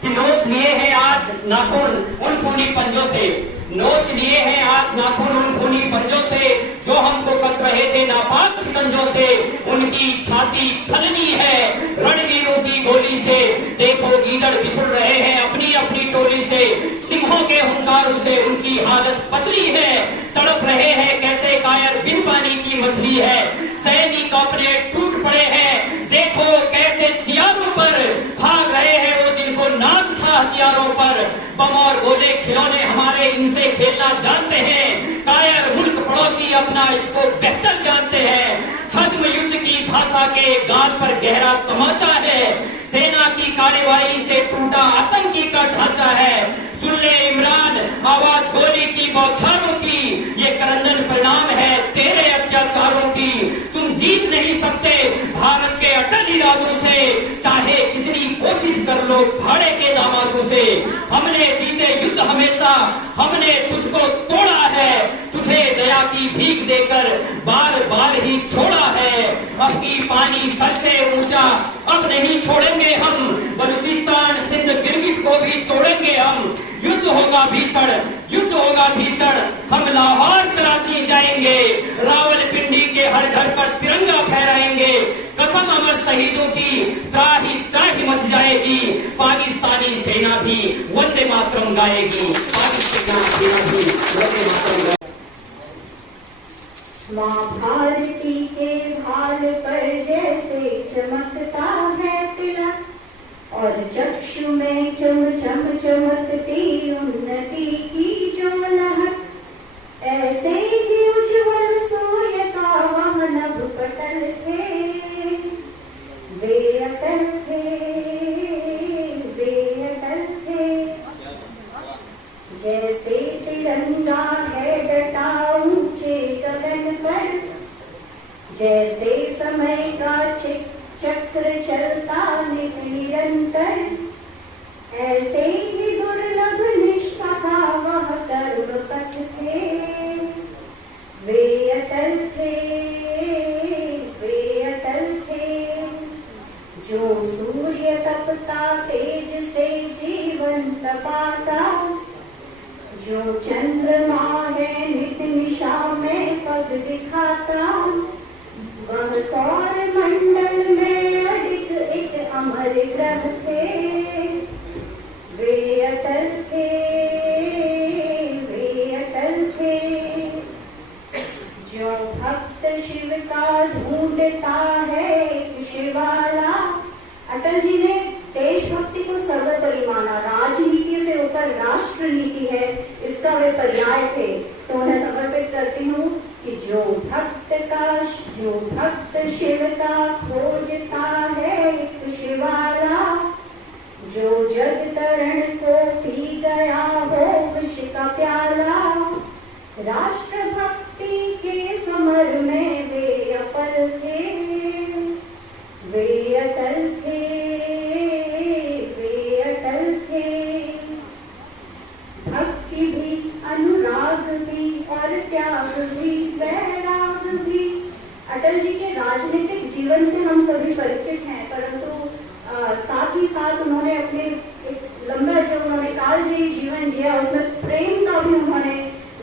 कि नोच लिए हैं आज नाखून उन खूनी पंजों से, नोच लिए हैं आज नाखून उन खूनी पंजों से जो हमको कस रहे थे नापाक शिकंजों से। उनकी छाती छलनी है रणवीरों की गोली से, देखो गीदड़ बिछुड़ रहे हैं अपनी अपनी टोली से। सिंहों के हुंकारों से उनकी हालत पतली है, तड़प रहे हैं कैसे कायर बिन पानी की मछली है। सैनिक अपने टूट पड़े हैं, देखो कैसे सियारों पर भाग रहे हैं वो जिनको नाच था हथियारों पर। बम और गोले खिलौने हमारे, इनसे खेलना जानते हैं। कायर मुल्क पड़ोसी अपना इसको बेहतर जानते हैं। छद्म युद्ध की भाषा के गाल पर गहरा तमाचा है, सेना की कार्रवाई से टूटा आतंकी का ढांचा है। सुन ले इमरान आवाज गोली की बौछारों की, ये करंदन परिणाम है तेरे अत्याचारों की। तुम जीत नहीं सकते भारत के अटल इरादों से, चाहे कितनी कोशिश कर लो भाड़े के दामादों से। हमने जीते युद्ध हमेशा, हमने तुझको तोड़ा है, तुझे दया की भीख देकर बार बार ही छोड़ा है। अब की पानी सर से ऊंचा अब नहीं छोड़ेंगे हम, बलूचिस्तान सिंध गिरगिट को भी तोड़ेंगे हम। युद्ध होगा भीषण, युद्ध होगा भीषण, हम लाहौर कराची जाएंगे, रावलपिंडी के हर घर पर तिरंगा फहराएंगे। कसम अमर शहीदों की त्राही त्राही मच जाएगी, पाकिस्तानी सेना भी वंदे मातरम गाएगी, पाकिस्तानी सेना भी वंदे मातरम गाएगी। माँ भारती के भाल पर जैसे चमकता है तिलक, और चक्षु में चम चम चमकती उन्नति की जो लहर, ऐसे ही उज्ज्वल सूर्य का वह नभ पटल थे। वे अटल थे, वे अटल थे, जैसे तिरंगा है डटा ऊंचे गगन पर, जैसे समय का चक्र चलता निरंतर, ऐसे ही दुर्लभ निष्ठा का वह कर्म पथ थे। वे अटल थे, वे अटल थे, जो सूर्य तपता तेज से जीवन तपाता, जो चंद्रमा है नित निशा में पग दिखाता, वह सौर मंडल में अडिग एक अमर ग्रह थे। वे अटल थे, वे अटल थे, जो भक्त शिव का ढूंढता है एक शिवाला। अटल जी ने देशभक्ति को सर्वोपरि माना, राजनीति से ऊपर राष्ट्र नीति है इसका वे पर्याय थे। तो उन्हें समर्पित करती हूँ कि जो भक्त शिव का खोजता है एक शिवाला, जो जग तरण को पी गया हो विष का प्याला, राष्ट्र भक्ति के समर में वे अटल थे, वे अटल थे, वे अटल थे। भक्ति भी, अनुराग भी और त्याग भी, वैराग भी। अटल जी के राजनीतिक जीवन से हम सभी परिचित हैं, परंतु साथ ही साथ उन्होंने अपने लंबा जो उन्होंने कालजयी जीवन जिया, उसमें प्रेम का भी उन्होंने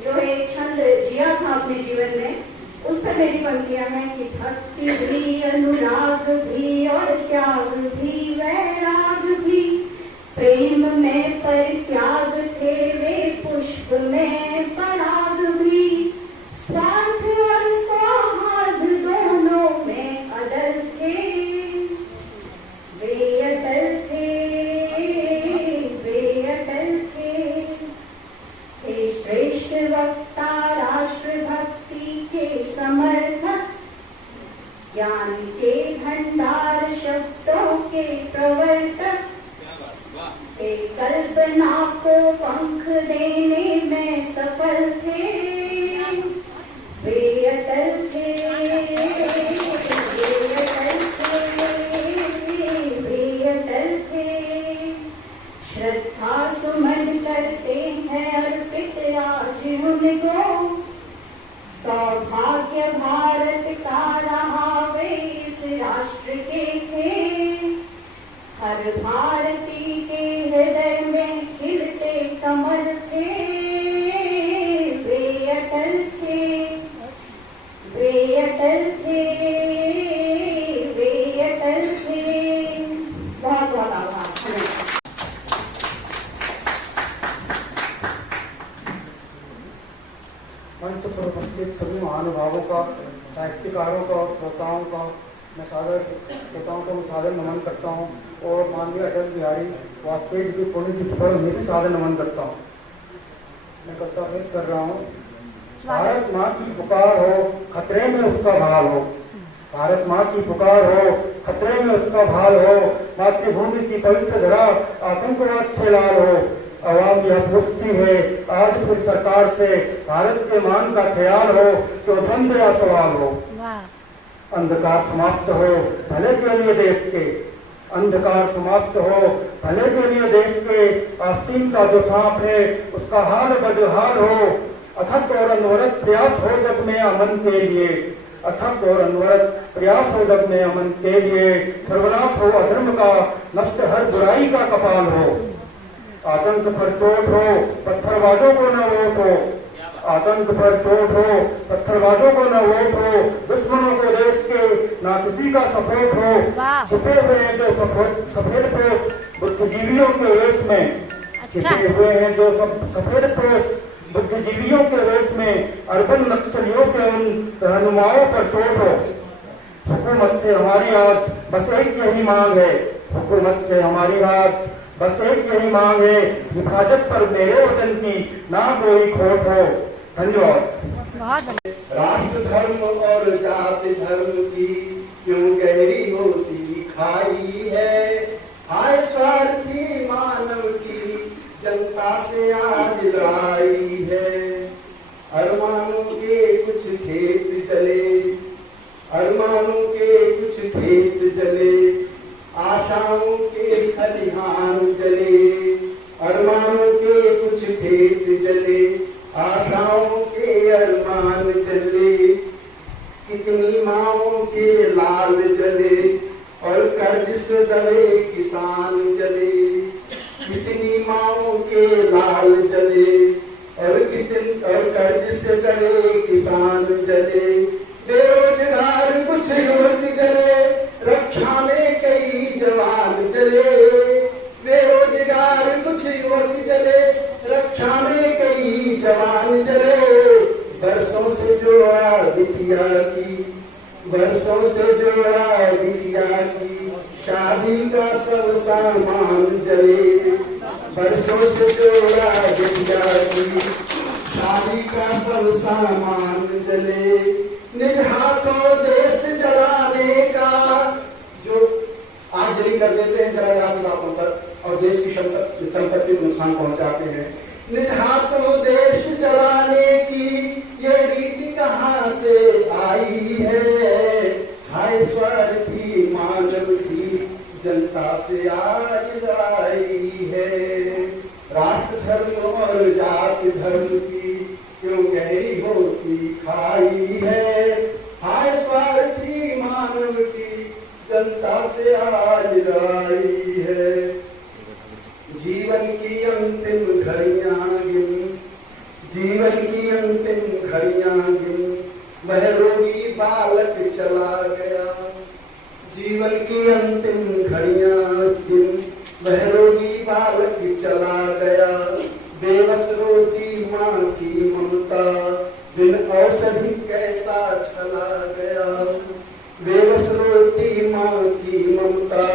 जो है एक छंद जिया था अपने जीवन में। उस पर मेरी पंक्तियां हैं कि भक्ति भी, अनुराग भी और त्याग भी, वैराग भी, प्रेम में परित्याग थे वे, पुष्प में पराग भी, स्वार्थ और सौहार्द दोनों में अटल थे। वे अटल थे, वे अटल थे, हे श्रेष्ठ वक्ता राष्ट्र भक्ति के समर्थक, ज्ञान के भंडार शब्दों के प्रवर्तक, एक कल्पना को पंख देने में सफल थे। वे अटल थे, वे अटल थे, वे अटल थे, श्रद्धा सुमन करते हैं अर्पित आज उनको, सौभाग्य भारत का रहा वे इस राष्ट्र के थे। हर भारतीय के थे, वे अटल थे, वे अटल थे, वे अटल थे। बहुत बहुत आभार। मंच पर उपस्थित सभी महानुभावों का, साहित्यकारों का और श्रोताओं का मैं सादर नमन करता हूँ और माननीय अटल बिहारी वाजपेयी की पुण्यतिथि पर उन्हें सादर नमन करता हूँ। मैं कर्तव्य कर रहा हूँ। भारत माँ की पुकार हो, खतरे में उसका भाल हो। भारत माँ की पुकार हो, खतरे में उसका भाल हो। मातृभूमि की पवित्र धरा आतंकवाद से लाल हो। आवाम यह पूछती है आज फिर सरकार से, भारत के मान का ख्याल हो तो द्वंद्व या सवाल हो। अंधकार समाप्त हो भले के लिए देश के, अंधकार समाप्त हो भले के लिए देश के। आस्तीन का जो सांप है उसका हाल बदहाल हो। अथक और अनवरत प्रयास हो जग में अमन के लिए, अथक और अनवरत प्रयास हो जग में अमन के लिए। सर्वनाश हो अधर्म का, नष्ट हर बुराई का कपाल हो। आतंक पर चोट हो पत्थरबाजों को न वोट हो। आतंक पर चोट हो पत्थरबाजों को न वोट हो। दुश्मनों को देश के ना किसी का सपोर्ट हो। छुपे हुए हैं जो सफेद पोष बुद्धिजीवियों के वेश में, छिपे हुए हैं जो सफेद पोष बुद्धिजीवियों के वेश में। अर्बन नक्सलियों के उन रहनुमाओं पर चोट हो। हुकूमत से हमारी आज बस एक यही मांग है, हुकूमत से हमारी आज बस एक यही मांग है, हिफाजत पर मेरे वतन की ना कोई खोट हो। धन्यवाद। राष्ट्र धर्म और जाति धर्म की क्यों गहरी होती खाई है। हाय स्वार्थी मानव की जनता से आज लड़ाई है। अरमानों के कुछ खेत जले, अरमानों के कुछ खेत जले। आशाओं के खलिहान जले, अरमानों के कुछ खेत जले। आशाओं के अरमान जले। कितनी माओं के लाल जले और कर्ज से दबे किसान जले। कितनी माओं के लाल जले और कर्ज से दबे किसान जले। बेरोजगार कुछ युवक जले, रक्षा में कई जवान जले। बेरोजगार कुछ युवक जले, रक्षा में कई जवान जले। बरसों से जोड़ा बिटिया की, बरसों से जोड़ा बिटिया की। शादी का सब सामान जले। बरसों से जोड़ा बिटिया की, शादी का सब सामान जले। निज हाथों देश जलाने का जो आग जली कर देते हैं जरा रास्तों पर और देश की संपत्ति को नुकसान पहुंचाते हैं। निज हाथों देश जलाने की ये रीति कहाँ से आई है। हाय स्वार्थी मानव की जनता से आज आई है। राष्ट्र धर्म और जाति धर्म की क्यों गहरी होती खाई है। हाय स्वार्थी मानव की जनता से आज लड़ाई है। जीवन की अंतिम घड़ियां गिन, जीवन की अंतिम घड़ियां गिन। वह रोगी बालक चला गया। जीवन की अंतिम घड़ियां गिन, वह रोगी बालक चला गया। बेबस रोती माँ की ममता, बिन औषधि कैसा चला गया। बेबस रोती माँ की ममता,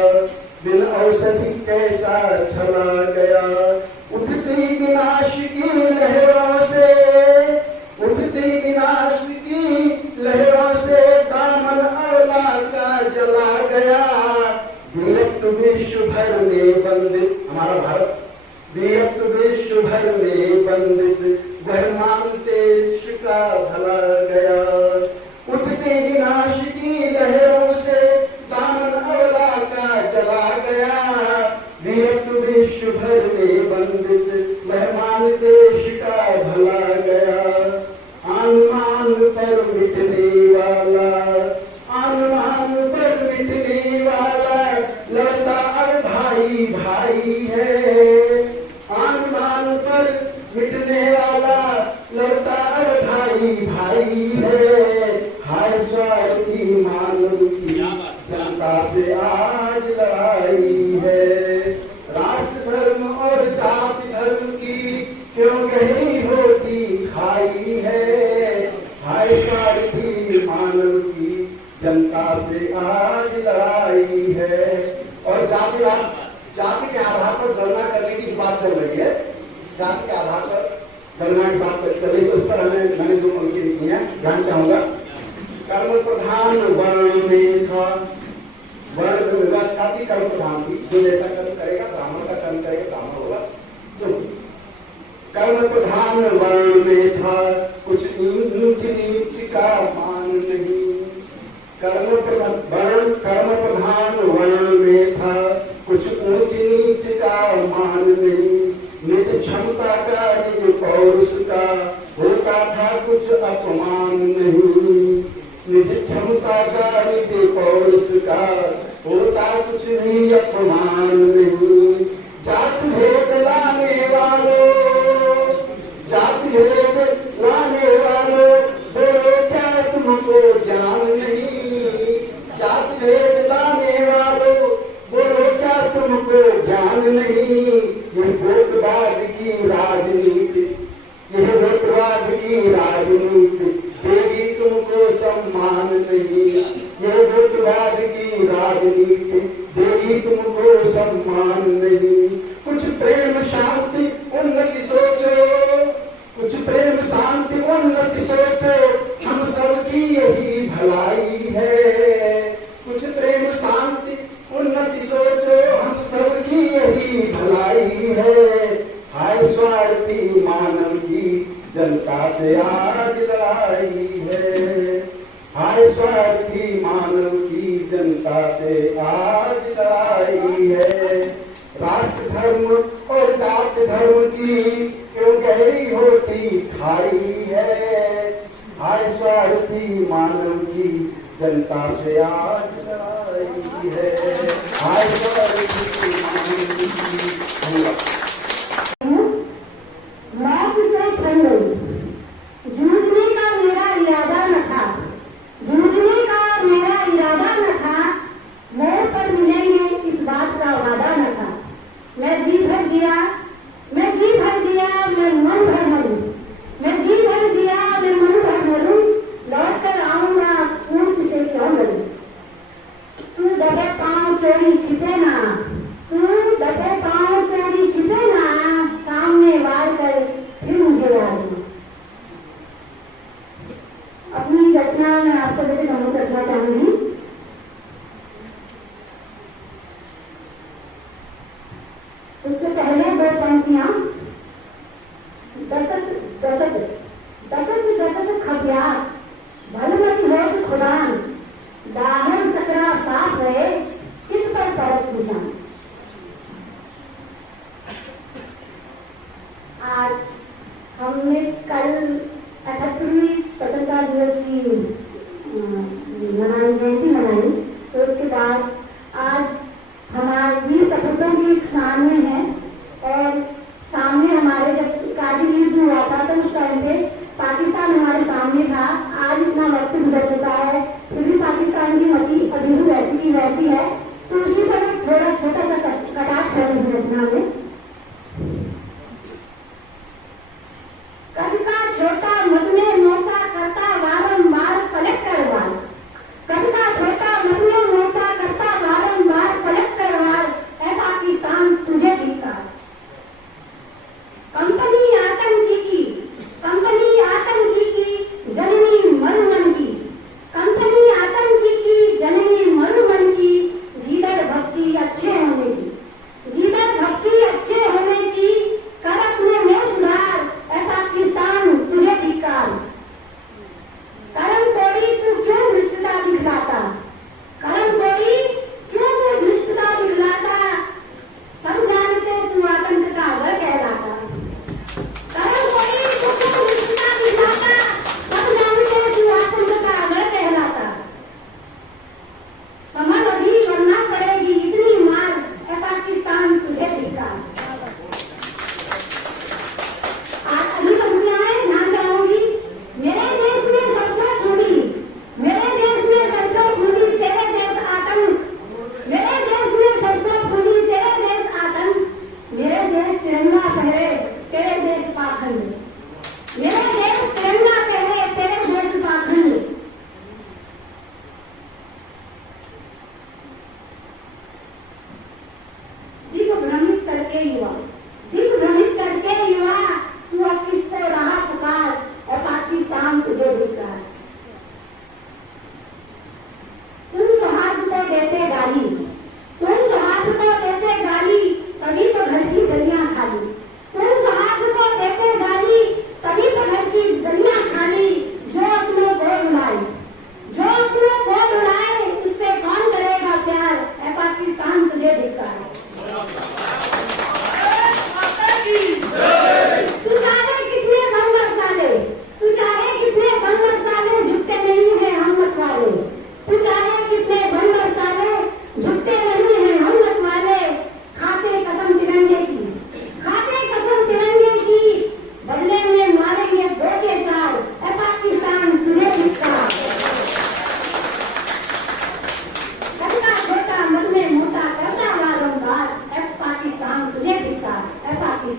बिन औषधि कैसा चला गया। उठती विनाश की लहरों से, उठती विनाश की लहरों से दामन अवला का जला गया। वीरत्व विश्व भर में बंदित, हमारा भारत वीरत्व विश्व भर में बंदित। वह मानते इश्क का भला गया। उठते विनाश की लहरों से दामन अवला का जला गया। वीरत्व विश्व भर में बंदित। वह मानते इश्क का भला गया। आन पर मिटने वाला, आन पर मिटने वाला लड़ता अब भाई भाई है। आन जाति के आधार पर गणना करने की बात चल रही है, जाति के आधार पर गणना की बात चल रही है, उस पर मैंने दो पंक्ति लिखी है, ध्यान चाहूंगा। कर्म प्रधान वर्ण में था, वर्ण व्यवस्था थी कर्म प्रधान थी, जो जैसा कर्म करेगा ब्राह्मण का कर्म करेगा ब्राह्मण होगा। तो कर्म प्रधान वर्ण में था, कुछ ऊंच नीच का मान नहीं। कर्म प्रधान वर्ण में था, कुछ ऊंच नीच का मान नहीं। निज क्षमता का निज पौरुष का होता था कुछ अपमान नहीं। निज क्षमता का निज पौरुष का होता कुछ भी अपमान नहीं। जात भेद लाने वालों, जात भेद लाने वालों, बोलो क्या तुमको ज्ञान नहीं। जात भेद लाने वालों, बोलो क्या तुमको ज्ञान नहीं। ये वोटवाद की राजनीति, यह वोटवाद की राजनीति देगी तुमको सम्मान नहीं। यह वोटवाद की राजनीति देगी तुमको सम्मान नहीं। कुछ प्रेम शांति उन्नति सोचो, कुछ प्रेम शांति उन्नति सोचो, हम सबकी यही भलाई है। कुछ प्रेम शांति उन्नति सोचो, हम सबकी यही भलाई है। हाय स्वार्थी मानव की जनता से आज लड़ाई है। हाय स्वार्थी मानव की जनता से आज लड़ाई है। राष्ट्र धर्म और जात धर्म की क्यों गहरी होती खाई है। हाय स्वार्थी मानव की जनता से आज लड़ाई है। हाय स्वार्थी मानव की मौत से ठन गई, जूझने का मेरा इरादा न था, जूझने का मेरा इरादा न था, मोड़ पर मिलेंगे इस बात का वादा न था। मैं जी भर जिया, मैं जी भर जिया, मैं मन भर मरूं, मैं जी भर जिया, मैं मन भर मरूं, लौट कर आऊंगा ऊंट से क्यों लड़ूं। तू दबे पांव चोरी छिपे ना, तू दबे पांव चोरी छिपे ना, सामने वार कर फिर मुझे याद दो। अपनी रचना में आपको जैसे समूह रखना चाहूंगी। उससे पहले दो पंक्तियां, दशक दशक दशक दशक खबियास भलमती हो खुदान, दाहर सकरा साफ रहे चित पर परत निशान। आज हमने कल 78वीं स्वतंत्रता दिवस की जयंती मनाई, तो उसके बाद आज हमारे वीर सपूतों की स्नान में है। और सामने हमारे जब कारगिल युद्ध हुआ था तो उस टाइम पे पाकिस्तान हमारे सामने था। आज इतना वक्त गुजर चुका है, फिर भी पाकिस्तान की मती अभी भी वैसी की वैसी है। तो उसी पर थोड़ा छोटा सा कटाक्ष है इस रचना में। कद का छोटा मत में मोटा करता वारंवार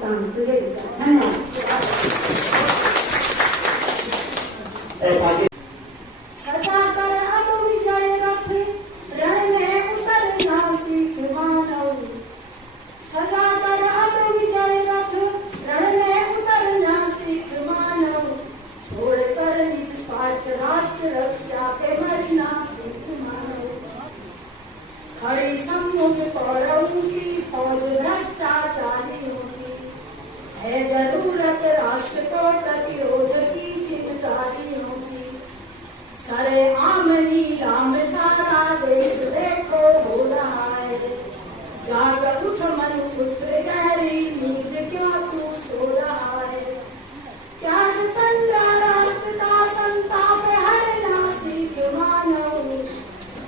काम तुझे धन्यवाद। सजा कर अब विजय रथ रण में उतरना सीख मानव। सजा कर अब विजय रथ रण में उतरना सीख मानव। छोड़कर निज स्वार्थ राष्ट्र रक्षा पे मरना सीख मानव। खड़ी सम्मुख कौरवों सी फौज भ्रष्टाचारियों की है जरूरत राष्ट्र को प्रतिरोध की चिंतारियों की। सरे आम नीलाम सारा देश देखो हो रहा है। जाग उठ मनुपुत्र गहरी नींद क्यों तू सो रहा है। त्याग तंद्रा राष्ट्र का संताप हरना सीख मानव।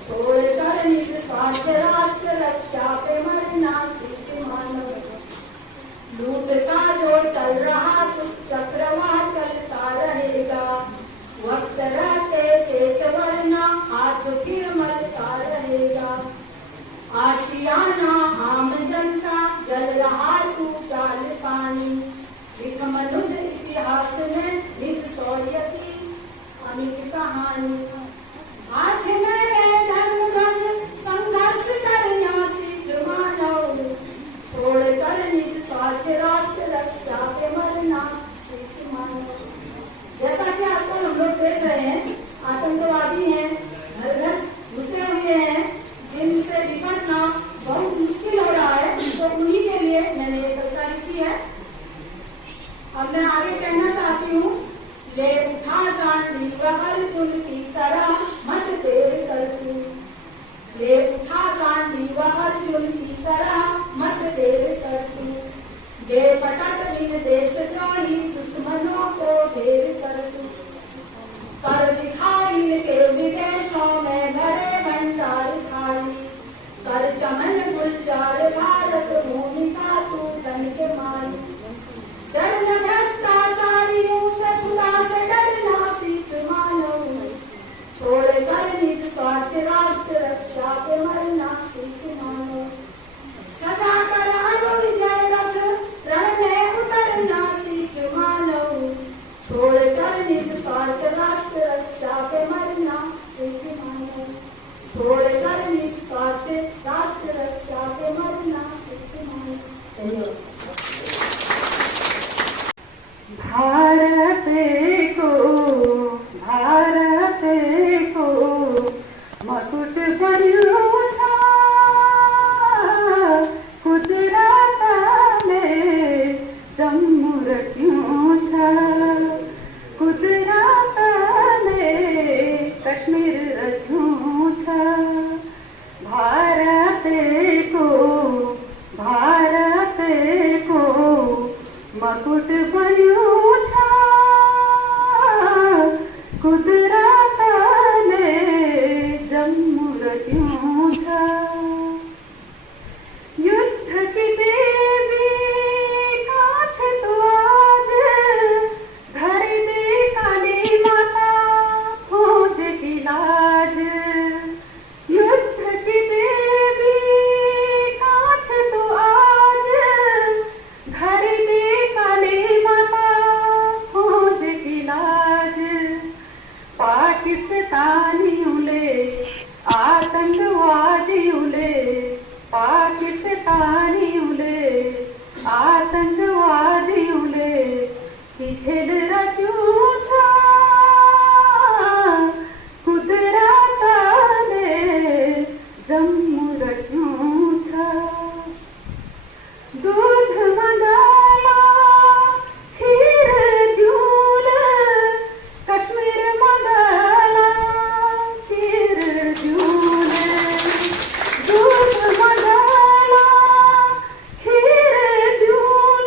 छोड़कर निज स्वार्थ राष्ट्र रक्षा पे मरना सीख मानव। लूट का जो चल रहा दुष्चक्र वह चलता रहेगा। वक्त रहते चेत वरना हाथ फिर मलता रहेगा। आशियाना आम जनता जल रहा तू डाल पानी। लिख मनुज इतिहास में निज शौर्य की अमिट कहानी। आज मेरे धर्म ध्वज संघर्ष करना सीख मानव। छोड़कर निज स्वार्थ राष्ट्र रक्षा के मरना सीख मानव। जैसा कि आजकल हम लोग देख रहे हैं, आतंकवादी हैं, घर घर घुसे हुए हैं, जिनसे निपटना बहुत मुश्किल हो रहा है। तो उन्हीं के लिए मैंने ये कविता लिखी है। अब मैं आगे कहना चाहती हूँ, ले उठा गांधी व अर्जुन की तरह मत देर कर तू। ले उठा गांधी व अर्जुन की तरह मत देर कर तू। दे पटक इन देशद्रोही दुश्मनों को ढेर कर तू। कर दिखाई इनके विदेशों में भरे भंडार खाली। कर चमन गुलजार भारत भूमि का तू धन के मालिक। डरना भ्रष्टाचारियों से खुदा से डरना सीख मानव। छोड़कर निज स्वार्थ राष्ट्र रक्षा के मरना सीख मानव। सजा कर अब विजय रथ रण में उतरना सीख मानव। छोड़कर निज स्वार्थ राष्ट्र रक्षा के मरना सीख मानव। छोड़कर निज स्वार्थ राष्ट्र रक्षा के मरना सीख मानव। भारत को मकुट बन्यो था। कुदरत में जम्मू रखियो था। कुदरत में कश्मीर रखियो था। भारत को मकुट बन्यो था। कुदरत ने जम्मू रखियो था। युद्ध की देवी काछ तो आज धरी दे काली माता खोज की लाज। युद्ध की देवी काछ तो आज धरी दे काली माता खोज की लाज। पाकिस्तानियों ले आतंकवादियों ले। पाकिस्तानियों ले आतंकवादियों ले की खेल रचू था। कुदरत ने जम्मू रचू था। दूध मंगाला खीर दूध कश्मीर मंगाला चीर दूध। दूध मंगाला खीर दूध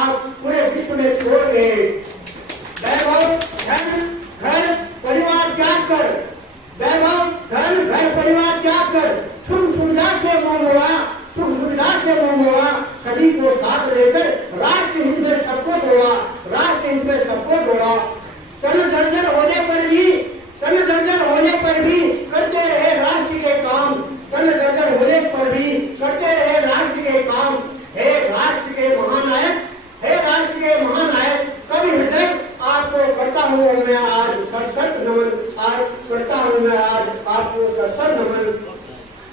आप पूरे विश्व में छोड़ गए। वैभव धन घर परिवार त्याग कर, वैभव धन घर परिवार त्याग कर सुख सुविधा से मोह मोड़ा, सभी को साथ लेकर राष्ट्र हित में सबको जोड़ा, राष्ट्र हित में सबको जोड़ा। तन जर्जर होने पर भी करते रहे राष्ट्र के काम, तन जर्जर होने पर भी करते रहे राष्ट्र के काम। हे राष्ट्र के महानायक, हे राष्ट्र के महानायक, कभी हृदय आपको करता हूँ मैं आज सर नमन, आज करता हूँ मैं आज आपको सर नमन।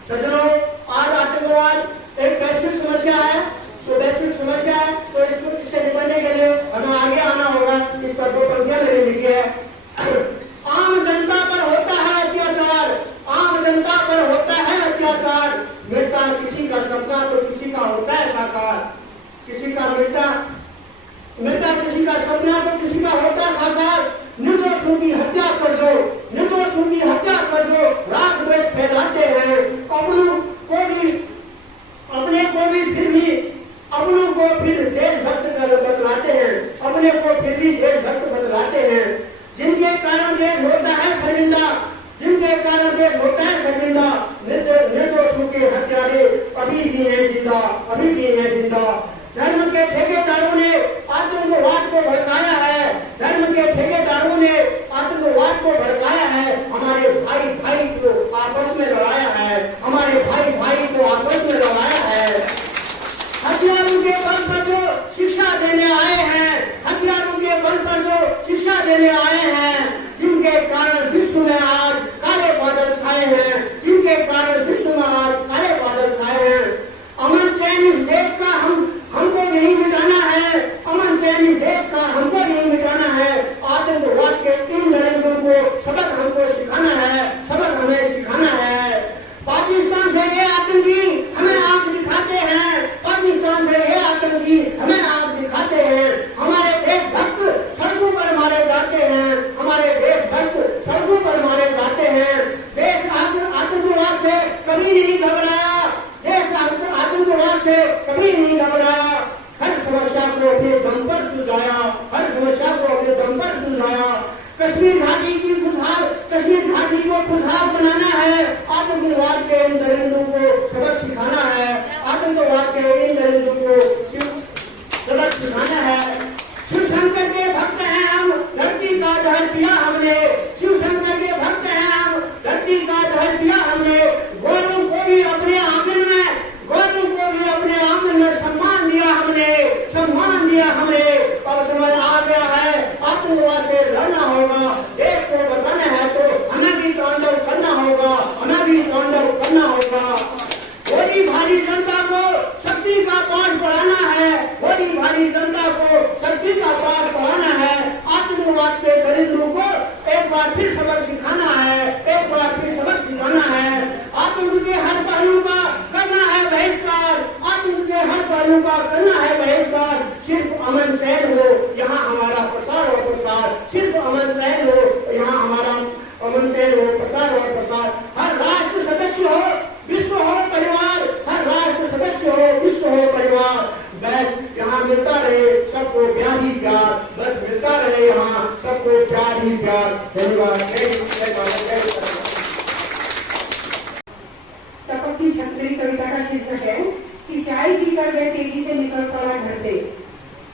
सज्जनों, आज आतंकवाद एक वैश्विक समस्या है, तो वैश्विक समस्या है तो इससे निपटने के लिए हमें आगे आना होगा। इस पर 2 पंक्तियां मैंने लिखी है। आम जनता पर होता है अत्याचार, आम जनता पर होता है अत्याचार, मिटता किसी का सपना तो किसी का होता है साकार, किसी का मिटता किसी का सपना तो किसी का होता है साकार। निर्दोषों की हत्या कर दो, निर्दोषों की हत्या कर दो, राग द्वेष फैलाते हैं, अपनों को फिर देशभक्त बतलाते हैं, अपने को फिर भी देशभक्त बतलाते हैं। जिनके कारण देश होता है शर्मिंदा, जिनके कारण देश होता है शर्मिंदा, निर्दोषों के हत्यारे अभी भी हैं जिंदा, अभी भी हैं जिंदा। धर्म के ठेकेदारों ने आतंकवाद को भड़काया है, धर्म के ठेकेदारों ने आतंकवाद को भड़काया है, हमारे भाई भाई को आपस में लड़ाया है, हमारे भाई भाई को आपस में लड़ाया है। हथियारों के बल पर जो शिक्षा देने आए हैं, हथियारों के बल पर जो शिक्षा देने आए हैं, जिनके कारण विश्व में आज काले बादल छाए हैं, जिनके कारण विश्व में आज काले बादल छाए हैं। अमन चैन इस देश का हमको नहीं मिटाना है, अमन चैन इस देश का हमको नहीं मिटाना है। आतंकवाद के इन दरिंदों को सबक हमको सिखाना है, सबक हमें सिखाना है। पाकिस्तान से ये आतंकी हमें आंख दिखाते हैं, पाकिस्तान से ये आतंकी हमें आंख दिखाते हैं। हमारे देशभक्त सड़कों पर मारे जाते हैं, हमारे देशभक्त सड़कों पर मारे जाते हैं। देश आतंकवाद से कभी नहीं घबराया, देश आतंकवाद से कभी नहीं घबराया। हर समस्या को अपने दम पर सुलझाया, हर समस्या को अपने दम पर सुलझाया। कश्मीर घाटी की कश्मीर घाटी को खुशहाल बनाना है, आतंकवाद के इन दरिंदों को सबक सिखाना है, आतंकवाद के इन दरिंदों को सबक सिखाना है। शिव शंकर के भक्त हैं हम, धरती का जहर पिया हमने, शिव शंकर के भक्त हैं हम, धरती का जहर पिया हमने। गौरों को भी अपने आंगन में, गौरों को भी अपने आंगन में सम्मान दिया हमने, सम्मान दिया हमने। अब समय आ गया है, आतंकवाद से लड़ना होगा, देश को बचाना है तो हमें भी तांडव करना होगा, हमें भी तांडव करना होगा। भोली भारी जनता को शक्ति का पाठ पढ़ाना है, भोली भारी जनता को शक्ति का पाठ पढ़ाना है। आतंकवाद के दरिंदों को एक बार फिर सबक सिखाना है, एक बार फिर सबक सिखाना है। आतंक के हर पहलू का करना है बहिष्कार, आतंक के हर पहलू का करना है बहिष्कार। सिर्फ अमन चैन हो यहाँ हमारा प्रचार और प्रसार, सिर्फ अमन चैन हो यहाँ हमारा अमन चैन हो, प्रचार और प्रसार। हर राष्ट्र सदस्य हो, विश्व हो परिवार, हर राष्ट्र सदस्य हो, विश्व हो परिवार। बस यहाँ मिलता रहे सबको प्यार ही प्यार, बस मिलता रहे यहाँ सबको प्यार ही प्यार। धन्यवाद। टपकती छतरी कविता का शीर्षक है कि चाय पीकर गए तेजी से निकल पड़ा घर से,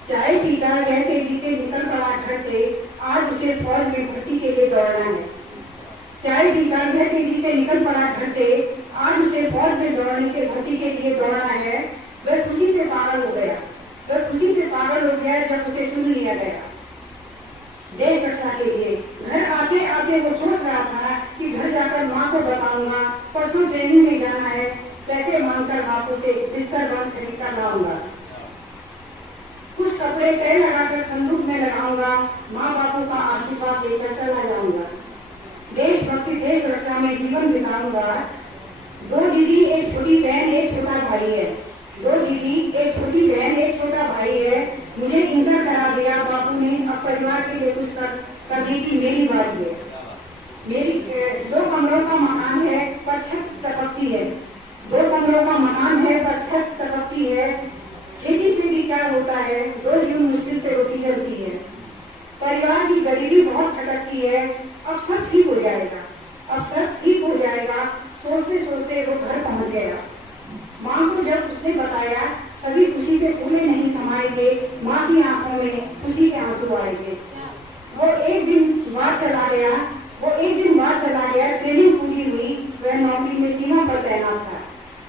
चाय पीकर गए तेजी से निकल पड़ा घर से, आज उसे फौज में भर्ती के लिए दौड़ना है। चाय पीकर गए तेजी से निकल पड़ा घर से, आज उसे फौज में दौड़ने के भर्ती के लिए दौड़ना है। वह खुशी से पागल हो गया, वह खुशी से पागल हो गया जब उसे चुन लिया गया देश रक्षा के लिए। घर आते आते वो सोच रहा था कि घर जाकर माँ को बताऊंगा, परसों ट्रेनिंग में जाना है, पैसे मांगकर बापों से बिस्तर बंद खरीद कर लाऊंगा, कुछ कपड़े तय लगाकर संदूक में लगाऊंगा, माँ बापों का आशीर्वाद लेकर चला जाऊंगा, देशभक्ति देश रक्षा में जीवन बिताऊंगा। 2 दीदी, एक छोटी बहन, एक छोटा भाई है, 2 दीदी, एक छोटी बहन, एक छोटा भाई है। मुझे इंटर करा दिया बापू ने, अब परिवार के लिए कुछ करने की मेरी बारी है। मेरी 2 कमरों का मकान है पर छत टपकती है, 2 कमरों का मकान है पर छत टपकती है। खेती से भी क्या होता है, 2 माँ की आंखों में खुशी के आंसू आए थे। वो एक दिन वहाँ चला गया, ट्रेनिंग पूरी हुई, वह नौकरी में सीमा पर तैनात था।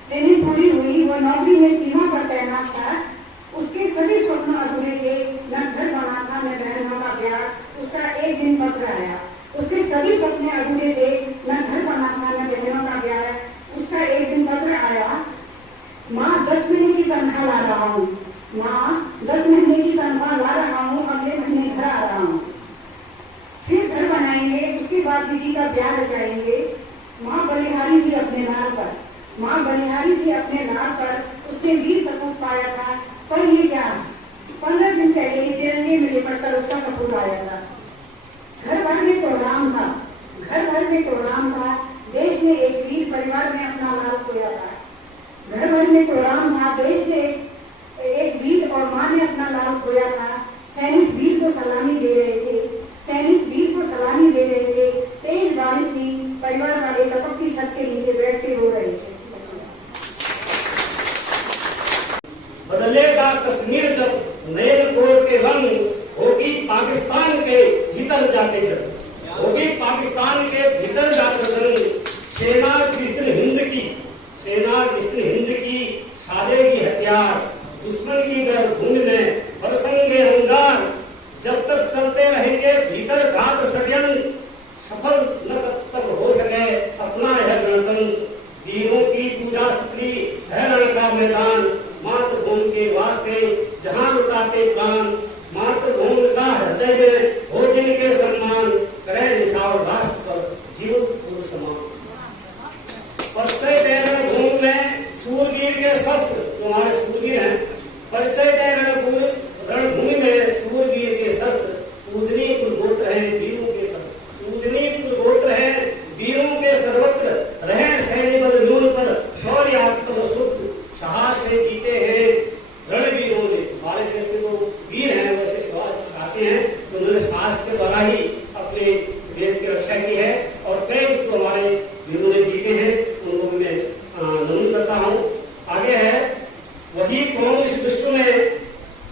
ट्रेनिंग पूरी हुई, वो नौकरी में सीमा पर तैनात था। उसके सभी स्वप्न अधूरे थे, न घर बना था, न बहनों का प्यार। उसका एक दिन पत्र आया, उसके सभी सपने अधूरे थे, न घर बना था, न बहनों का प्यार। उसका एक दिन पत्र आया, माँ 10 महीने की तनख्वाह ला रहा हूँ, माँ 10 महीने की तनख्वाह ला रहा हूँ, अगले महीने घर आ रहा हूँ, फिर घर बनाएंगे, उसके बाद दीदी का ब्याह रचाएंगे। माँ बलिहारी थी अपने नार पर, उसने 20 सपूत पाया था। पर ये क्या, 15 दिन पहले ही तिरंगे में लिपटकर उसका सपूत आया था। घर भर में प्रोग्राम था, देश ने एक वीर, परिवार में अपना लाल खोया था। घर भर में प्रोग्राम था, देश ने एक वीर और माँ ने अपना लाल खोया था। सैनिक वीर को सलामी दे रहे थे, तेज बारिश थी, परिवार वाले लपकती छत के नीचे बैठ के रो रहे थे। बदलेगा कश्मीर जब नए कोर के रंग, होगी पाकिस्तान के भीतर जाके जंग, सेना जिस दिन हिंद की साधेगी हथियार, दुश्मन की गर्भभूमि में बरसेंगे अंगार। जब तक चलते रहेंगे भीतर घात षड्यंत्र, सफल न तब हो सके अपना यह गणतंत्र। वीरों की पूजा स्त्री है रण का मैदान, मातृभूमि के वास्ते जहां लुटाते प्राण। मातृभूमि का हृदय में हो जिनके सम्मान, करे निछावर राष्ट्र पर जीवन पूर्ण समान। परिचय दे रणभूमि में सूरवीर के शस्त्र, जो हमारे सूरवीर हैं, परिचय दे रणभूमि में सूरवीर के शस्त्र। पूजनीय कुलगोत्र है वीरों के वीरों के सर्वत्र रहे सैन्य बल न्यून पर, शौर्य आत्मशुद्ध साहस से जीते हैं रणवीरों ने। हमारे देश के जो वीर हैं वैसे साहसी हैं, तो उन्होंने साहस के द्वारा ही अपने देश की रक्षा की है और कई युद्ध हमारे वीरों ने जीते हैं, उनको मैं नमन करता हूँ। आगे है, वही कौन इस विश्व में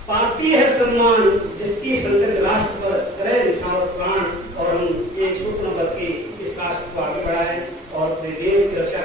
पाती है सम्मान, जिसकी संकट राष्ट्र पर करे निछावर प्राण। और हम ये सूचना नंबर की इस राष्ट्र को आगे बढ़ाएं और अपने देश की रक्षा